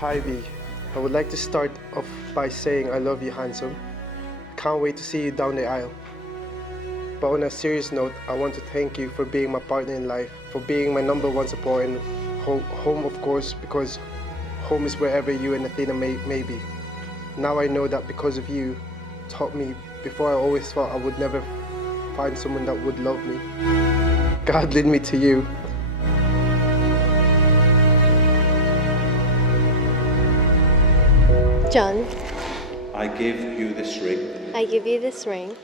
Hi B. I would like to start off by saying I love you, handsome. Can't wait to see you down the aisle. But on a serious note, I want to thank you for being my partner in life, for being my number one support and home, of course, because home is wherever you and Athena may be. Now I know that because of you, taught me before I always thought I would never find someone that would love me. God led me to you. John, I give you this ring I give you this ring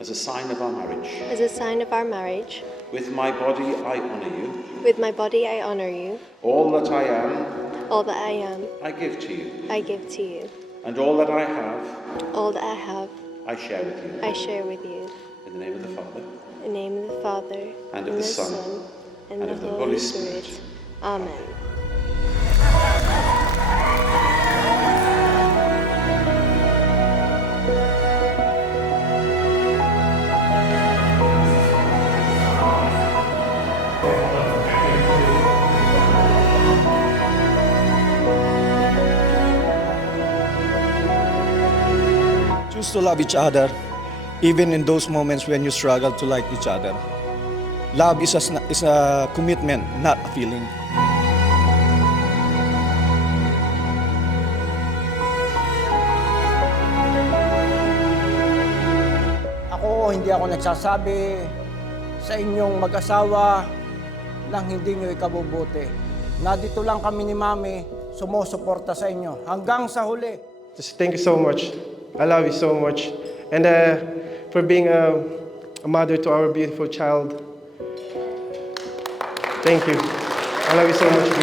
as a sign of our marriage. as a sign of our marriage. With my body I honor you. With my body I honor you. All that I am, All that I am, I give to you. I give to you. And all that I have, All that I have, I share with you. I share with you. In the name of the Father, In the name of the Father, and of the Son, and and of of the the Holy Holy Spirit. Spirit. Amen. Choose to love each other, even in those moments when you struggle to like each other. Love is a commitment, not a feeling. Hindi ako nagsasabi sa inyong mag-asawa nang hindi nyo ikabubuti. Nandito lang kami ni Mami, sumusuporta sa inyo hanggang sa huli. Just thank you so much. I love you so much. And for being a mother to our beautiful child. Thank you. I love you so much, B.